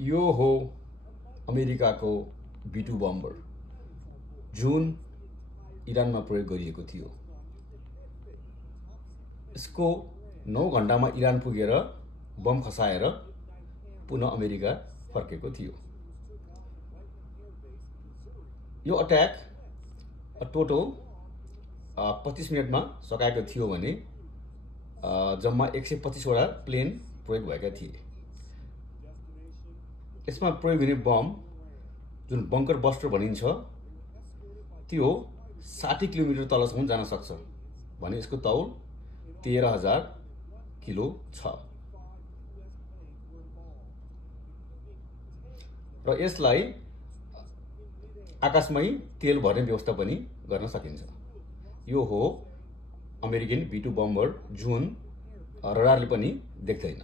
यो हो अमेरिकाको B2 बम्बर जुन इरानमा प्रयोग गरिएको थियो। यसको 9 घण्टामा इरान पुगेर बम खसाएर पुनः अमेरिका फर्केको थियो। यो अट्याक टोटल 25 मिनटमा सकाएको थियो भने जम्मा 125 वटा प्लेन प्रयोग भएका थिए। यसमा प्रयोग हुने बम जुन बङ्कर बस्टर भनिन्छ त्यो 60 किलोमिटर तलसम्म जान सक्छ भने यसको तौल 13,000 किलो छ र यसलाई आकाशमै तेल भर्ने व्यवस्था पनि गर्न सकिन्छ। यो हो अमेरिकन B2 बम्बर जुन रडारले पनि देख्दैन।